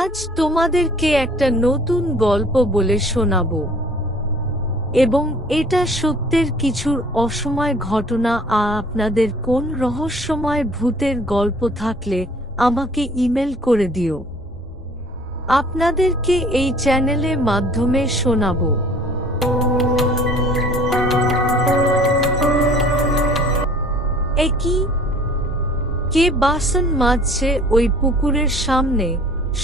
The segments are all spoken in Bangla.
আজ তোমাদেরকে একটা নতুন গল্প বলে শোনাবো, এবং এটা সত্যের কিছুর অসময় ঘটনা। আপনাদের কোন রহস্যময় ভূতের গল্প থাকলে আমাকে ইমেল করে দিও। আপনাদেরকে এই চ্যানেলের মাধ্যমে শোনাবো। একই কে বাসন মাজছে ওই পুকুরের সামনে?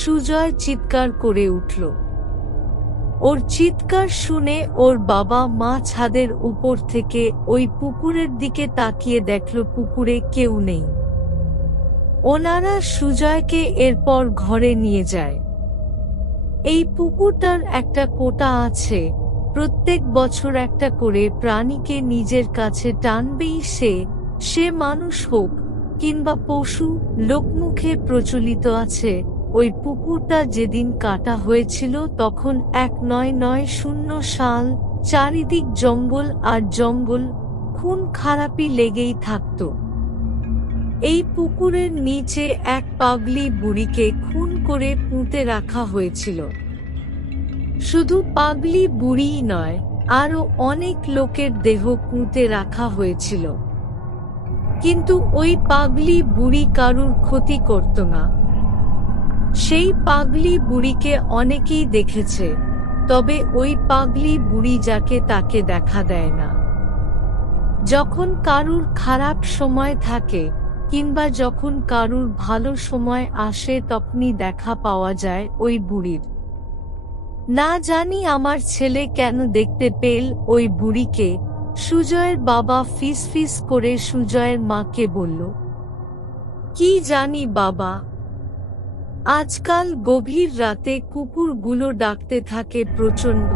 সুজয় চিৎকার করে উঠল। ওর চিৎকার শুনে ওর বাবা মা ছাদের উপর থেকে ওই পুকুরের দিকে তাকিয়ে দেখল পুকুরে কেউ নেই। ওনারা সুজয়কে এরপর ঘরে নিয়ে যায়। এই পুকুরটার একটা কোটা আছে, প্রত্যেক বছর একটা করে প্রাণীকে নিজের কাছে টানবেই সে মানুষ হোক কিংবা পশু। লোকমুখে প্রচলিত আছে ওই পুকুরটা যেদিন কাটা হয়েছিল তখন 1990 সাল, চারিদিক জঙ্গল আর জঙ্গল, খুন খারাপি লেগেই থাকত। এই পুকুরের নিচে এক পাগলি বুড়িকে খুন করে পুঁতে রাখা হয়েছিল। শুধু পাগলি বুড়িই নয়, আরো অনেক লোকের দেহ পুঁতে রাখা হয়েছিল। কিন্তু ওই পাগলি বুড়ি কারুর ক্ষতি করত না। সেই পাগলি বুড়িকে অনেকেই দেখেছে, তবে ওই পাগলি বুড়ি যাকে তাকে দেখা দেয় না। যখন কারুর খারাপ সময় থাকে কিংবা যখন কারুর ভালো সময় আসে তখনই দেখা পাওয়া যায় ওই বুড়ির। না জানি আমার ছেলে কেন দেখতে পেল ওই বুড়িকে। সুজয়ের বাবা ফিস করে সুজয়ের মাকে বলল, কি জানি বাবা, আজকাল গভীর রাতে কুকুরগুলো ডাকতে থাকে প্রচণ্ড।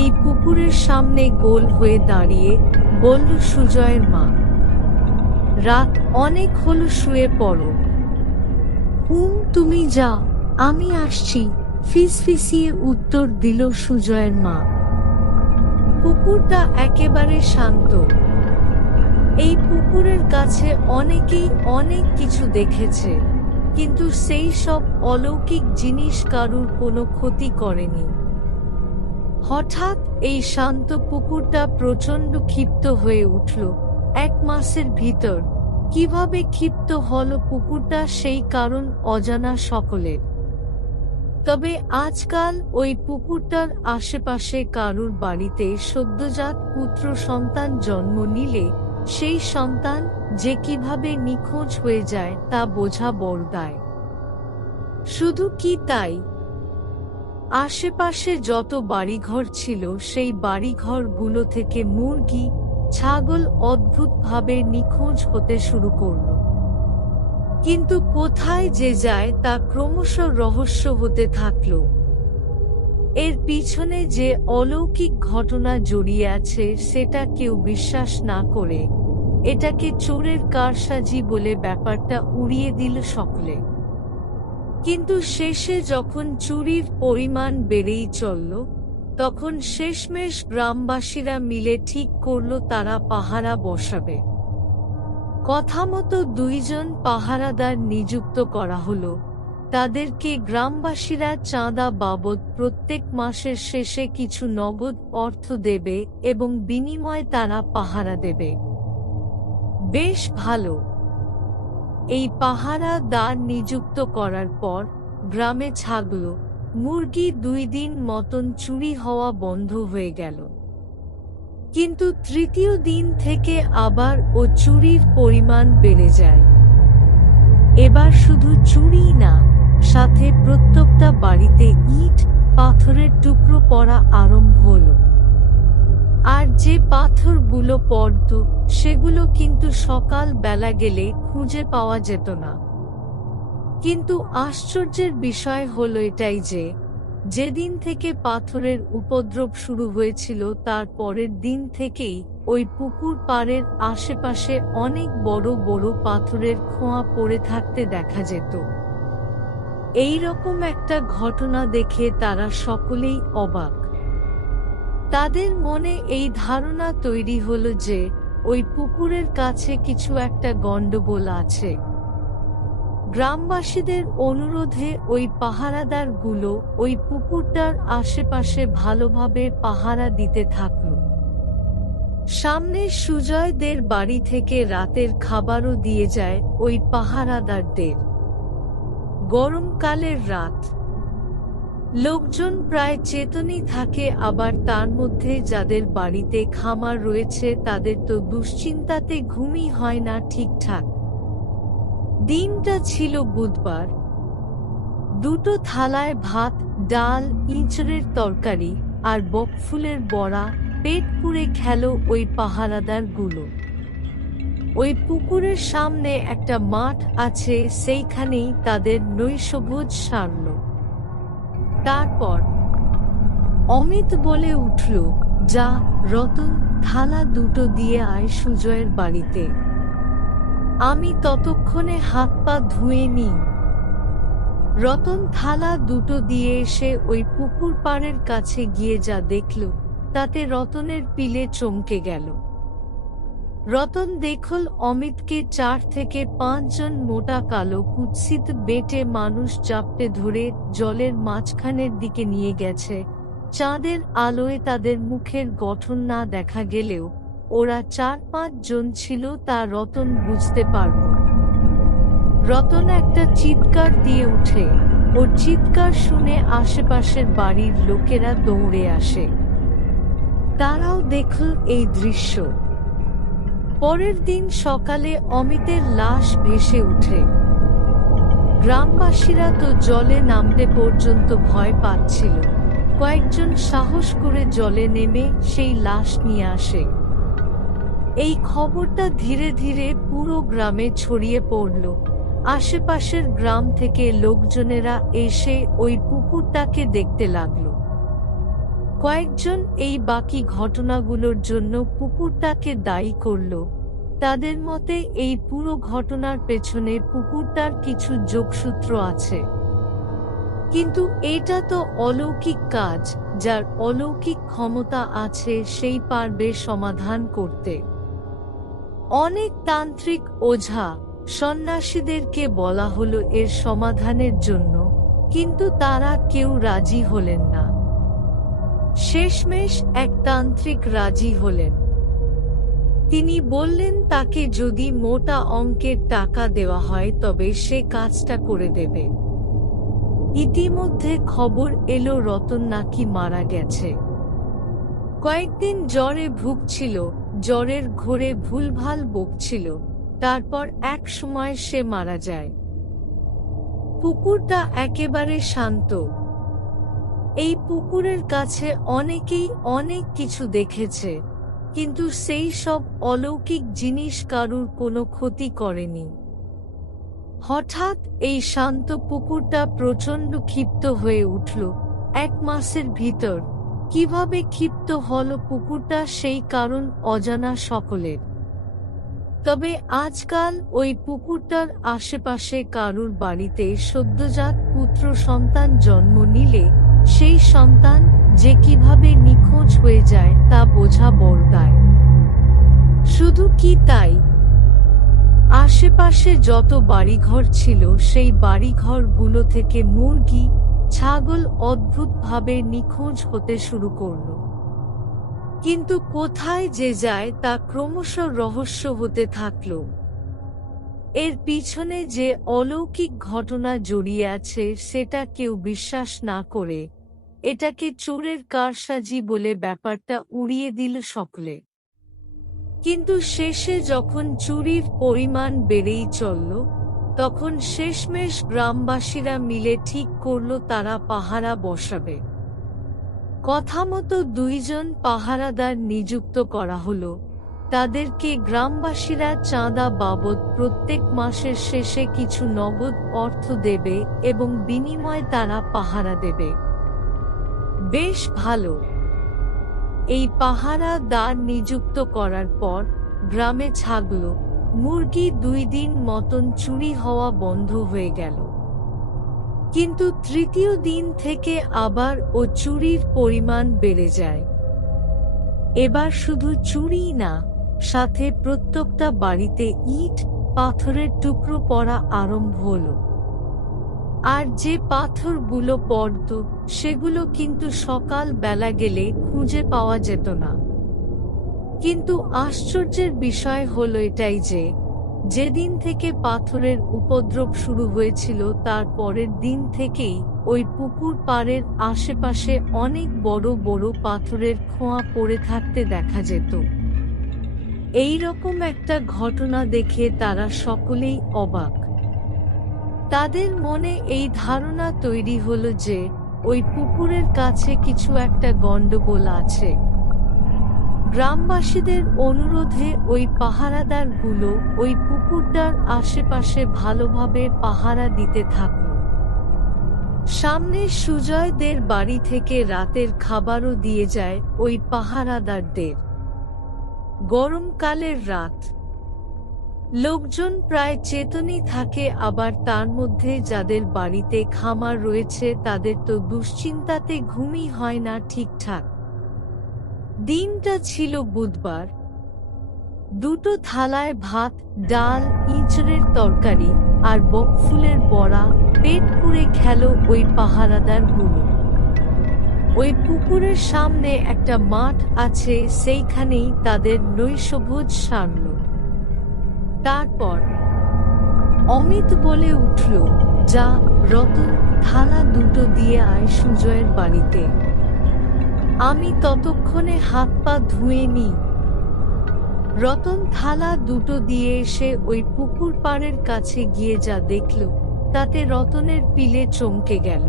এই পুকুরের সামনে গোল হয়ে দাঁড়িয়ে বলল সুজয়ের মা, রাত অনেক হলো, শুয়ে পড়ো। তুমি যাও, আমি আসছি, ফিসফিসিয়ে উত্তর দিল সুজয়ের মা। পুকুরটা একেবারে শান্ত। এই পুকুরের কাছে অনেকেই অনেক কিছু দেখেছে, কিন্তু সেই সব অলৌকিক জিনিস কারুর কোনো ক্ষতি করেনি। হঠাৎ এই শান্ত পুকুরটা প্রচণ্ড ক্ষিপ্ত হয়ে উঠল। 1 মাসের ভিতর কিভাবে ক্ষিপ্ত হলো পুকুরটা সেই কারণ অজানা সকলের। তবে আজকাল ওই পুকুরটার আশেপাশে কারুর বাড়িতে সদ্যজাত পুত্র সন্তান জন্ম নিলে সেই সন্তান যে কিভাবে নিখোঁজ হয়ে যায় তা বোঝা বড় দায়। শুধু কি তাই, আশেপাশে যত বাড়িঘর ছিল সেই বাড়িঘরগুলো থেকে মুরগি, ছাগল অদ্ভুতভাবে নিখোঁজ হতে শুরু করল। কিন্তু কোথায় যে যায় তা ক্রমশ রহস্য হতে থাকল। এর পিছনে যে অলৌকিক ঘটনা জড়িয়ে আছে সেটা কেউ বিশ্বাস না করে এটাকে চোরের কারসাজি বলে ব্যাপারটা উড়িয়ে দিল সকলে। কিন্তু শেষে যখন চুরির পরিমাণ বেড়েই চলল, তখন শেষমেশ গ্রামবাসীরা মিলে ঠিক করল তারা পাহারা বসাবে। কথামতো 2 জন পাহারাদার নিযুক্ত করা হলো। তাদেরকে গ্রামবাসীরা চাঁদা বাবদ প্রত্যেক মাসের শেষে কিছু নগদ অর্থ দেবে এবং বিনিময়ে তারা পাহারা দেবে। বেশ ভালো। এই পাহারাদার নিযুক্ত করার পর গ্রামে ছাগল, মুরগি 2 দিন মতন চুরি হওয়া বন্ধ হয়ে গেল। কিন্তু তৃতীয় দিন থেকে আবার চুরির পরিমাণ বেড়ে যায়। এবার শুধু চুরি না, সাথে প্রত্যেকটা বাড়িতে ইট পাথরের টুকরো পড়া আরম্ভ হলো। আর যে পাথরগুলো পড়ত সেগুলো কিন্তু সকাল বেলা গেলে খুঁজে পাওয়া যেত না। কিন্তু আশ্চর্যের বিষয় হলো এটাই যে যেদিন থেকে পাথরের উপদ্রব শুরু হয়েছিল তার পরের দিন থেকেই ওই পুকুর পাড়ের আশেপাশে অনেক বড় বড় পাথরের খোঁয়া পড়ে থাকতে দেখা যেত। এই রকম একটা ঘটনা দেখে তারা সকলেই অবাক। তাদের মনে এই ধারণা তৈরি হলো যে ওই পুকুরের কাছে কিছু একটা গন্ডগোল আছে। গ্রামবাসীদের অনুরোধে ওই পাহারাদারগুলো ওই পুকুরটার আশেপাশে ভালোভাবে পাহারা দিতে থাকল। সামনে সুজয়দের বাড়ি থেকে রাতের খাবারও দিয়ে যায় ওই পাহারাদারদের। গরমকালের রাত, লোকজন প্রায় চেতনই থাকে, আবার তার মধ্যে যাদের বাড়িতে খামার রয়েছে তাদের তো দুশ্চিন্তাতে ঘুমই হয় না ঠিকঠাক। দিনটা ছিল বুধবার। দুটো থালায় ভাত, ডাল, ইঁচড়ের তরকারি আর বকফুলের বড়া পেট পুরে খেল ওই পাহারাদারগুলো। ওই পুকুরের সামনে একটা মাঠ আছে, সেইখানেই তাদের নৈশভোজ সারল। তারপর অমিত বলে উঠল, যা রতন, থালা দুটো দিয়ে আয় সুজয়ের বাড়িতে, আমি ততক্ষণে হাত পা ধুয়ে নিই। রতন থালা দুটো দিয়ে এসে ওই পুকুর পাড়ের কাছে গিয়ে যা দেখল তাতে রতনের পিলে চমকে গেল। রতন দেখল অমিতকে 4 থেকে 5 জন মোটা কালো কুৎসিত বেটে মানুষ চাপটে ধরে জলের মাঝখানের দিকে নিয়ে গেছে। চাঁদের আলোয় তাদের মুখের গঠন না দেখা গেলেও ওরা 4-5 জন ছিল তা রতন বুঝতে পারল। রতন একটা চিৎকার দিয়ে উঠে, ওর চিৎকার শুনে আশেপাশের বাড়ির লোকেরা দৌড়ে আসে। তারাও দেখল এই দৃশ্য। পরের দিন সকালে অমিতের লাশ ভেসে উঠে। গ্রামবাসীরা তো জলে নামতে পর্যন্ত ভয় পাচ্ছিল। কয়েকজন সাহস করে জলে নেমে সেই লাশ নিয়ে আসে। এই খবরটা ধীরে ধীরে পুরো গ্রামে ছড়িয়ে পড়ল। আশেপাশের গ্রাম থেকে লোকজনেরা এসে ওই পুকুরটাকে দেখতে লাগলো। কয়েকজন এই বাকি ঘটনাগুলোর জন্য পুকুরটাকে দায়ী করল। তাদের মতে এই পুরো ঘটনার পেছনে পুকুরটার কিছু যোগসূত্র আছে। কিন্তু এটা তো অলৌকিক কাজ, যার অলৌকিক ক্ষমতা আছে সেই পারবে সমাধান করতে। অনেক তান্ত্রিক, ওঝা, সন্ন্যাসীদেরকে বলা হলো এর সমাধানের জন্য, কিন্তু তারা কেউ রাজি হলেন না। শেষমেশ এক তান্ত্রিক রাজি হলেন। তিনি বললেন তাকে যদি মোটা অঙ্কের টাকা দেওয়া হয় তবে সে কাজটা করে দেবে। ইতিমধ্যে খবর এলো রতন নাকি মারা গেছে। কয়েকদিন জ্বরে ভুগছিল, জ্বরের ঘোরে ভুলভাল বকছিল, তারপর এক সময় সে মারা যায়। পুকুরটা একেবারে শান্ত। এই পুকুরের কাছে অনেকেই অনেক কিছু দেখেছে, কিন্তু সেই সব অলৌকিক জিনিস কারুর কোনো ক্ষতি করেনি। হঠাৎ এই শান্ত পুকুরটা প্রচণ্ড ক্ষিপ্ত হয়ে উঠল। 1 মাসের ভিতর কিভাবে ক্ষিপ্ত হলো পুকুরটা সেই কারণ অজানা সকলের। তবে আজকাল ওই পুকুরটার আশেপাশে কারুর বাড়িতে সদ্যজাত পুত্র সন্তান জন্ম নিলে সেই সন্তান যে কিভাবে নিখোঁজ হয়ে যায় তা বোঝা বড় দায়। শুধু কি তাই, আশেপাশে যত বাড়িঘর ছিল সেই বাড়িঘরগুলো থেকে মুরগি, ছাগল অদ্ভুতভাবে নিখোঁজ হতে শুরু করল। কিন্তু কোথায় যে যায় তা ক্রমশ রহস্য হতে থাকল। এর পিছনে যে অলৌকিক ঘটনা জড়িয়ে আছে সেটা কেউ বিশ্বাস না করে এটাকে চোরের কারসাজি বলে ব্যাপারটা উড়িয়ে দিল সকলে। কিন্তু শেষে যখন চুরির পরিমাণ বেড়েই চলল, তখন শেষমেশ গ্রামবাসীরা মিলে ঠিক করল তারা পাহারা বসাবে। কথামতো 2 জন পাহারাদার নিযুক্ত করা হলো। তাদেরকে গ্রামবাসীরা চাঁদা বাবদ প্রত্যেক মাসের শেষে কিছু নগদ অর্থ দেবে এবং বিনিময়ে তারা পাহারা দেবে। বেশ ভালো। এই পাহারাদার নিযুক্ত করার পর গ্রামে ছাগল, মুরগি 2 দিন মতন চুরি হওয়া বন্ধ হয়ে গেল। কিন্তু 3য় দিন থেকে আবার ও চুরির পরিমাণ বেড়ে যায়। এবার শুধু চুরিই না, সাথে প্রত্যেকটা বাড়িতে ইট পাথরের টুকরো পড়া আরম্ভ হলো। আর যে পাথরগুলো পড়ত সেগুলো কিন্তু সকাল বেলা গেলে খুঁজে পাওয়া যেত না। কিন্তু আশ্চর্যের বিষয় হলো এটাই যে যেদিন থেকে পাথরের উপদ্রব শুরু হয়েছিল তার পরের দিন থেকেই ওই পুকুর পাড়ের আশেপাশে অনেক বড় বড় পাথরের খোঁয়া পড়ে থাকতে দেখা যেত। এই রকম একটা ঘটনা দেখে তারা সকলেই অবাক। তাদের মনে এই ধারণা তৈরি হলো যে ওই পুকুরের কাছে কিছু একটা গন্ডগোল আছে। গ্রামবাসীদের অনুরোধে ওই পাহারাদারগুলো ওই পুকুরটার আশেপাশে ভালোভাবে পাহারা দিতে থাকল। সামনে সুজয়দের বাড়ি থেকে রাতের খাবারও দিয়ে যায় ওই পাহারাদারদের। গরমকালের রাত, লোকজন প্রায় চেতনই থাকে, আবার তার মধ্যে যাদের বাড়িতে খামার রয়েছে তাদের তো দুশ্চিন্তাতে ঘুমই হয় না ঠিকঠাক। দিনটা ছিল বুধবার। দুটো থালায় ভাত, ডাল, ইঁচড়ের তরকারি আর বকফুলের বড়া পেট পুরে খেল ওই পাহারাদারগুলো। ওই পুকুরের সামনে একটা মাঠ আছে, সেইখানেই তাদের নৈশভোজ সারল। তারপর অমিত বলে উঠল, যা রতন, থালা দুটো দিয়ে আয় সুজয়ের বাড়িতে, আমি ততক্ষণে হাত পা ধুয়ে নিই। রতন থালা দুটো দিয়ে এসে ওই পুকুর পাড়ের কাছে গিয়ে যা দেখল তাতে রতনের পিলে চমকে গেল।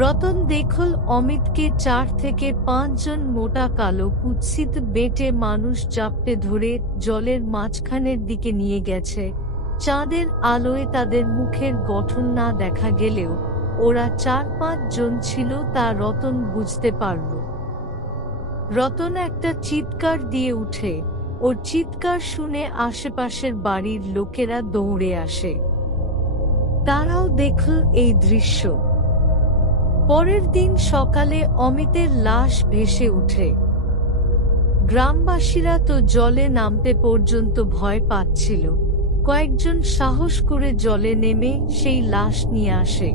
রতন দেখল অমিতকে 4 থেকে 5 জন মোটা কালো কুৎসিত বেটে মানুষ চাপটে ধরে জলের মাঝখানের দিকে নিয়ে গেছে। চাঁদের আলোয় তাদের মুখের গঠন না দেখা গেলেও ওরা 4-5 জন ছিল তা রতন বুঝতে পারল। রতন একটা চিৎকার দিয়ে উঠে, ওর চিৎকার শুনে আশেপাশের বাড়ির লোকেরা দৌড়ে আসে। তারাও দেখল এই দৃশ্য। পরের দিন সকালে অমিতের লাশ ভেসে উঠে। গ্রামবাসীরা তো জলে নামতে পর্যন্ত ভয় পাচ্ছিল। কয়েকজন সাহস করে জলে নেমে সেই লাশ নিয়ে আসে।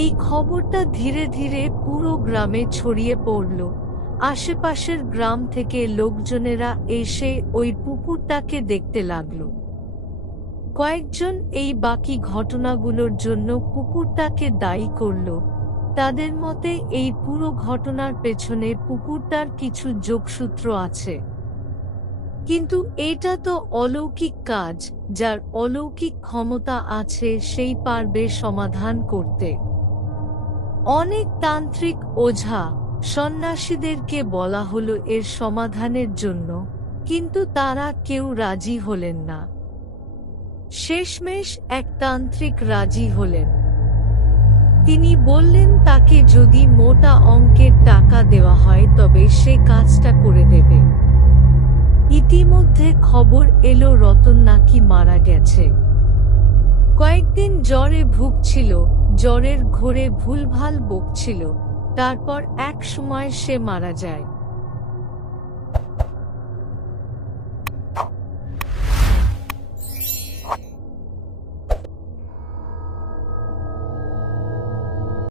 এই খবরটা ধীরে ধীরে পুরো গ্রামে ছড়িয়ে পড়ল। আশেপাশের গ্রাম থেকে লোকজনেরা এসে ওই পুকুরটাকে দেখতে লাগলো। কয়েকজন এই বাকি ঘটনাগুলোর জন্য পুকুরটাকে দায়ী করল। তাদের মতে এই পুরো ঘটনার পেছনে পুকুরটার কিছু যোগসূত্র আছে। কিন্তু এটা তো অলৌকিক কাজ, যার অলৌকিক ক্ষমতা আছে সেই পারবে সমাধান করতে। অনেক তান্ত্রিক, ওঝা, সন্ন্যাসীদেরকে বলা হলো এর সমাধানের জন্য, কিন্তু তারা কেউ রাজি হলেন না। শেষমেশ এক তান্ত্রিক রাজি হলেন। তিনি বললেন তাকে যদি মোটা অঙ্কের টাকা দেওয়া হয় তবে সে কাজটা করে দেবে। ইতিমধ্যে খবর এলো রতন নাকি মারা গেছে। কয়েকদিন জ্বরে ভুগছিল, জ্বরের ঘোরে ভুলভাল বকছিল, তারপর এক সময় সে মারা যায়।